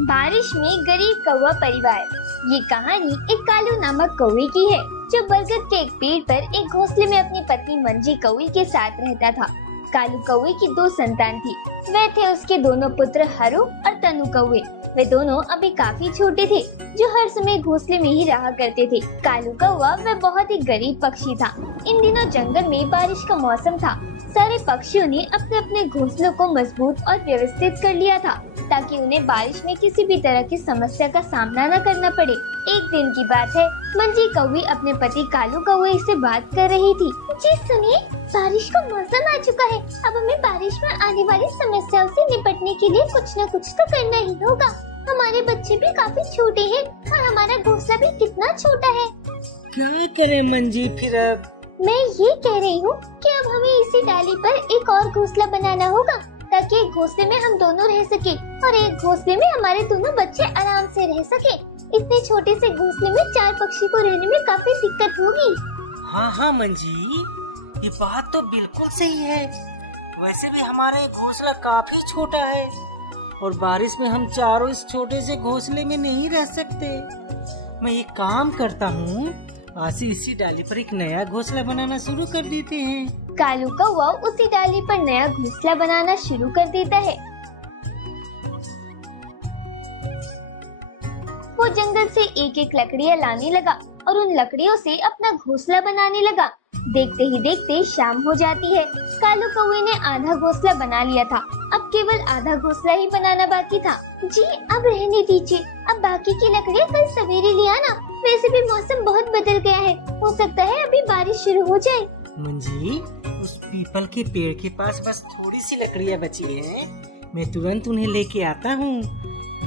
बारिश में गरीब कौवा परिवार। ये कहानी एक कालू नामक कौवे की है जो बरगद के एक पेड़ पर एक घोंसले में अपनी पत्नी मंजी कौवे के साथ रहता था। कालू कौवे की 2 संतान थी। वे थे उसके दोनों पुत्र हरु और तनु कौवे। वे दोनों अभी काफी छोटे थे जो हर समय घोंसले में ही रहा करते थे। कालू कौवा वह बहुत ही गरीब पक्षी था। इन दिनों जंगल में बारिश का मौसम था। सारे पक्षियों ने अपने अपने घोंसलों को मजबूत और व्यवस्थित कर लिया था ताकि उन्हें बारिश में किसी भी तरह की समस्या का सामना न करना पड़े। एक दिन की बात है, मंजी कौवी अपने पति कालू कौवे से बात कर रही थी। जी सुनिए, बारिश का मौसम आ चुका है। अब हमें बारिश में आने वाली समस्याओं से निपटने के लिए कुछ न कुछ तो करना ही होगा। हमारे बच्चे भी काफी छोटे हैं और हमारा घोंसला भी कितना छोटा है। क्या करें मंजी फिर अब? मैं ये कह रही हूँ कि अब हमें इसी डाली पर एक और घोंसला बनाना होगा ताकि एक घोंसले में हम दोनों रह सके और एक घोंसले में हमारे दोनों बच्चे आराम से रह सके। इतने छोटे से घोंसले में 4 पक्षी को रहने में काफी दिक्कत होगी। हाँ मंजी, ये बात तो बिल्कुल सही है। वैसे भी हमारा घोंसला काफी छोटा है और बारिश में हम चारों इस छोटे से घोंसले में नहीं रह सकते। मैं ये काम करता हूँ, आज से इसी डाली पर एक नया घोंसला बनाना शुरू कर देते हैं। कालू कौवा उसी डाली पर नया घोंसला बनाना शुरू कर देता है। वो जंगल से एक एक लकड़ियाँ लाने लगा और उन लकड़ियों से अपना घोंसला बनाने लगा। देखते ही देखते शाम हो जाती है। कालू कौवे ने आधा घोंसला बना लिया था। अब केवल आधा घोंसला ही बनाना बाकी था। जी अब रहने दीजिए, अब बाकी की लकड़ियाँ कल सवेरे ले आना। वैसे भी मौसम बहुत बदल गया है, हो सकता है अभी बारिश शुरू हो जाए। मंजी, उस पीपल के पेड़ के पास बस थोड़ी सी लकड़ियाँ बची हैं। मैं तुरंत उन्हें लेके आता हूँ,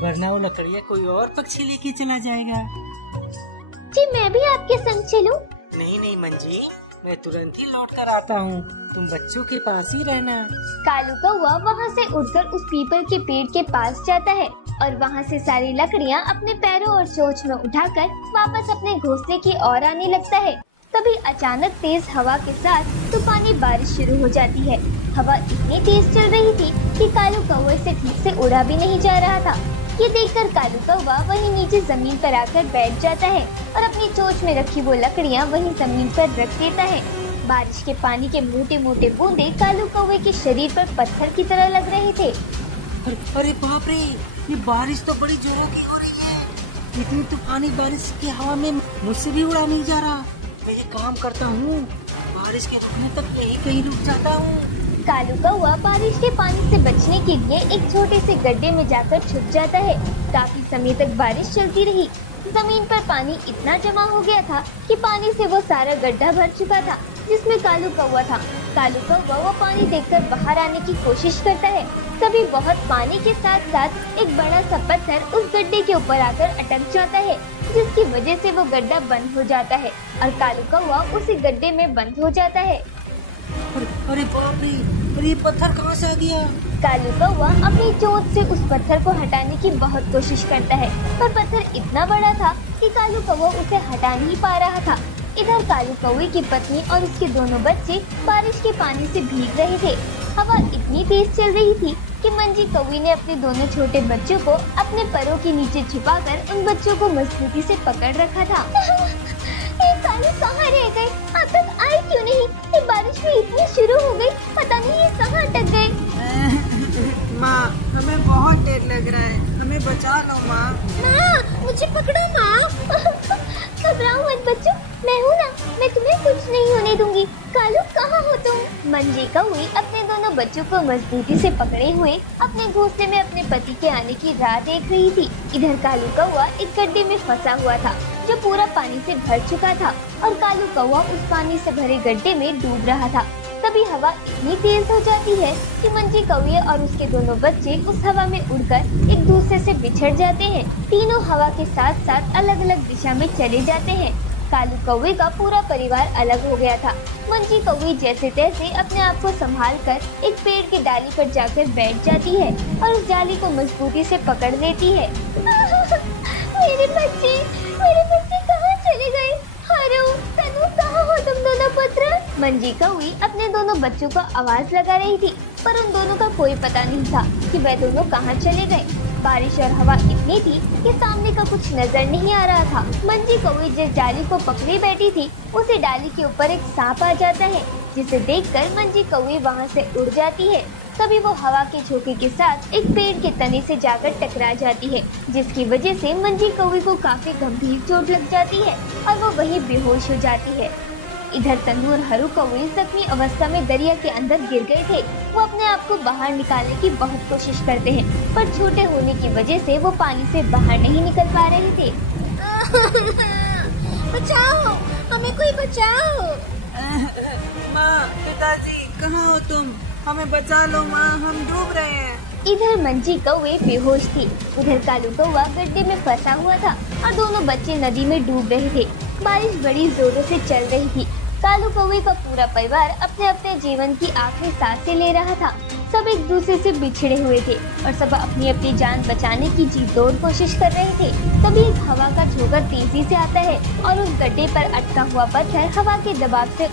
वरना वो लकड़ियाँ कोई और पक्षी लेके चला जाएगा। जी मैं भी आपके संग चलूं? नहीं मंजी, मैं तुरंत ही लौट कर आता हूँ। तुम बच्चों के पास ही रहना। कालू कौवा वहाँ से उड़कर उस पीपल के पेड़ के पास जाता है और वहाँ से सारी लकड़ियाँ अपने पैरों और चोंच में उठाकर वापस अपने घोंसले की ओर आने लगता है। तभी अचानक तेज हवा के साथ तूफानी बारिश शुरू हो जाती है। हवा इतनी तेज चल रही थी कि कालू कौवे से ठीक से उड़ा भी नहीं जा रहा था। ये देखकर कालू कौवा वहीं नीचे जमीन पर आकर बैठ जाता है और अपनी चोंच में रखी वो लकड़ियाँ वहीं जमीन पर रख देता है। बारिश के पानी के मोटे मोटे बूंदे कालू कौवे के शरीर पर पत्थर की तरह लग रहे थे। अरे बाप रे, ये बारिश तो बड़ी जोरों की हो रही है। इतनी तूफानी बारिश की हवा में मुझसे भी उड़ा नहीं जा रहा। मैं ये काम करता हूँ, बारिश के रुकने तक यही कहीं रुक जाता हूँ। कालू कौवा बारिश के पानी से बचने के लिए एक छोटे से गड्ढे में जाकर छुप जाता है। काफी समय तक बारिश चलती रही। जमीन पर पानी इतना जमा हो गया था कि पानी से वो सारा गड्ढा भर चुका था जिसमें कालू कौवा था। कालू कौवा वो पानी देखकर बाहर आने की कोशिश करता है। तभी बहुत पानी के साथ साथ एक बड़ा सा पत्थर उस गड्ढे के ऊपर आकर अटक जाता है, जिसकी वजह से वो गड्ढा बंद हो जाता है और कालू कौवा उसी गड्ढे में बंद हो जाता है। अरे बाप रे, ये पत्थर कहाँ से आ गया? कालू कौवा अपनी चोंच से उस पत्थर को हटाने की बहुत कोशिश करता है, पर पत्थर इतना बड़ा था कि कालू कौवा उसे हटा नहीं पा रहा था। इधर कालू कौवे की पत्नी और उसके दोनों बच्चे बारिश के पानी से भीग रहे थे। हवा इतनी तेज चल रही थी कि मंजी कौवी ने अपने दोनों छोटे बच्चों को अपने पैरों के नीचे छुपाकर उन बच्चों को मजबूती से पकड़ रखा था। ये कालू कहाँ रह गए? अब तक आए क्यों नहीं? ये बारिश में इतनी शुरू हो गई, पता नहीं ये कहाँ अटक गए। माँ, हमें बहुत डर लग रहा है, हमें बचा लो माँ। माँ, मुझे पकड़ो माँ। घबराओ मत बच्चों, मैं हूँ ना, मैं तुम्हें कुछ नहीं होने दूंगी। कालू कहाँ हो तुम? मंजी कौवी अपने दोनों बच्चों को मजबूती से पकड़े हुए अपने घोंसले में अपने पति के आने की राह देख रही थी। इधर कालू कौवा एक गड्ढे में फंसा हुआ था जो पूरा पानी से भर चुका था और कालू कौवा उस पानी से भरे गड्ढे में डूब रहा था। तभी हवा इतनी तेज हो जाती है कि मंजी कौवे और उसके दोनों बच्चे उस हवा में उड़कर एक दूसरे से बिछड़ जाते हैं। तीनों हवा के साथ साथ अलग अलग दिशा में चले जाते हैं। कालू कौवे का पूरा परिवार अलग हो गया था। मंजी कौवी जैसे तैसे अपने आप को संभाल कर एक पेड़ की डाली पर जाकर बैठ जाती है और उस डाली को मजबूती से पकड़ लेती है। मेरे बच्चे कहाँ चले गए? हरु, तनु, कहाँ हो तुम दोनों पुत्र? मंजी कौवी अपने दोनों बच्चों को आवाज लगा रही थी, पर उन दोनों का कोई पता नहीं था कि वह दोनों कहाँ चले गए। बारिश और हवा इतनी थी कि सामने का कुछ नजर नहीं आ रहा था। मंजी कौवी जिस डाली को पकड़ी बैठी थी, उसी डाली के ऊपर एक सांप आ जाता है, जिसे देखकर मंजी कौवी वहाँ से उड़ जाती है। तभी वो हवा के झोंके के साथ एक पेड़ के तने से जाकर टकरा जाती है, जिसकी वजह से मंजी कौवी को काफी गंभीर चोट लग जाती है और वो वहीं बेहोश हो जाती है। इधर तन्नू और हरू कौवी जख्मी अवस्था में दरिया के अंदर गिर गए थे। वो अपने आप को बाहर निकालने की बहुत कोशिश करते हैं, पर छोटे होने की वजह से वो पानी से बाहर नहीं निकल पा रहे थे। बचाओ, हमें कोई बचाओ। माँ, पिताजी, कहाँ हो तुम? हमें बचा लो माँ, हम डूब रहे हैं। इधर मंजी कौवे बेहोश थी, उधर कालू कौवा गड्ढे में फंसा हुआ था और दोनों बच्चे नदी में डूब रहे थे। बारिश बड़ी जोरों से चल रही थी। कालू कौवे का पूरा परिवार अपने अपने जीवन की आखिरी सांसें ले रहा था। सब एक दूसरे से बिछड़े हुए थे और सब अपनी अपनी जान बचाने की जी तोड़ कोशिश कर रहे थे। तभी एक हवा का झोंका तेजी से आता है और उस गड्ढे पर अटका हुआ पत्थर हवा के दबाव से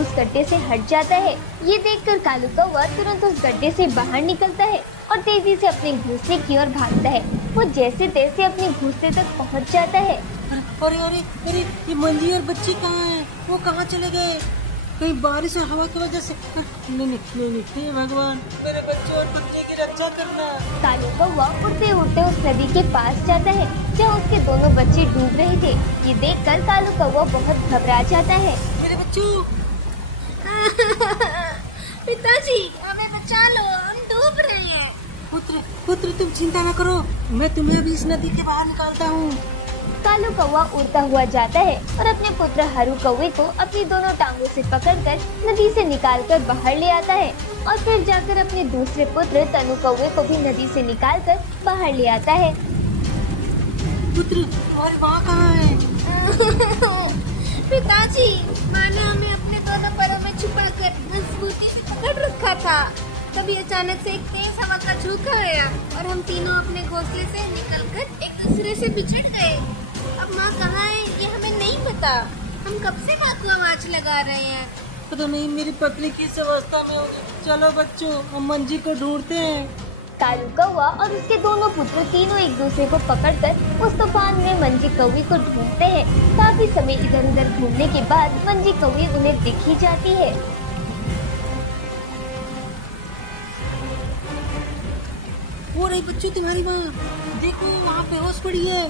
उस गड्ढे से हट जाता है। ये देखकर कालू कौवा तुरंत उस गड्ढे से बाहर निकलता है और तेजी से अपने घोंसले की ओर भागता है। वो जैसे तैसे अपने घोंसले तक पहुंच जाता है। अरे अरे अरे, ये मंजी और बच्चे कहाँ हैं? वो कहाँ चले गए? कहीं बारिश और हवा की वजह से? नहीं नहीं नहीं नहीं, हे भगवान, मेरे बच्चे और बच्चे की रक्षा करना। कालू कौवा उड़ते उड़ते उस नदी के पास जाता है जहाँ उसके दोनों बच्चे डूब रहे थे। ये देखकर कालू कौवा बहुत घबरा जाता है। मेरे बच्चों, पिताजी, हमें बचा लो, हम डूब रहे हैं। पुत्र पुत्र, तुम चिंता न करो, मैं तुम्हें अभी इस नदी के बाहर निकालता हूँ। कालू कौवा उड़ता हुआ जाता है और अपने पुत्र हरू कौवे को अपनी दोनों टांगों से पकड़कर नदी से निकालकर बाहर ले आता है और फिर जाकर अपने दूसरे पुत्र तन्नू कौवे को भी नदी से निकालकर बाहर ले आता है। पुत्र, तुम्हारी माँ कहाँ है? पिताजी, माँ ने हमें अपने दोनों पैरों में छुपाकर मजबूती से पकड़ रखा था। तभी अचानक से एक तेज हवा का झोंका आया और हम तीनों अपने घोंसले से निकलकर एक दूसरे से बिछड़ गए। अब माँ कहाँ है ये हमें नहीं पता। हम कब से माँ को आवाज लगा रहे हैं। पता नहीं मेरी पत्नी किस अवस्था में होगी। चलो बच्चों, हम मंजी को ढूंढते हैं। कालू कौवा और उसके दोनों पुत्र तीनों एक दूसरे को पकड़कर उस तूफान में मंजी कौवी को ढूंढते हैं। काफी समय इधर उधर घूमने के बाद मंजी कौवी उन्हें दिख ही जाती है। वो रही बच्चों तुम्हारी माँ, देखो वहाँ बेहोश पड़ी है।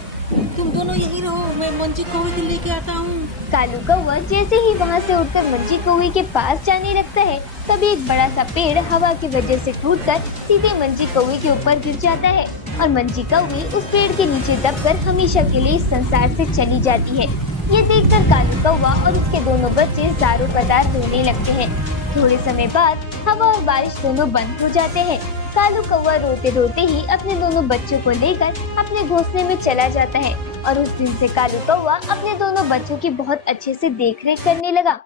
तुम दोनों यहीं रहो, मैं मंजी कौवे को लेके आता हूँ। कालू कौवा जैसे ही वहाँ से उठकर मंजी कौवे के पास जाने लगता है, तभी एक बड़ा सा पेड़ हवा की वजह से टूटकर सीधे मंजी कौवे के ऊपर गिर जाता है और मंजी कौवी उस पेड़ के नीचे दबकर हमेशा के लिए इस संसार से चली जाती है। ये देखकर कालू कौवा और उसके दोनों बच्चे ज़ारो कदार रोने लगते हैं। थोड़े समय बाद हवा और बारिश दोनों बंद हो जाते हैं। कालू कौवा रोते रोते ही अपने दोनों बच्चों को लेकर अपने घोंसले में चला जाता है और उस दिन से कालू कौवा अपने दोनों बच्चों की बहुत अच्छे से देखरेख करने लगा।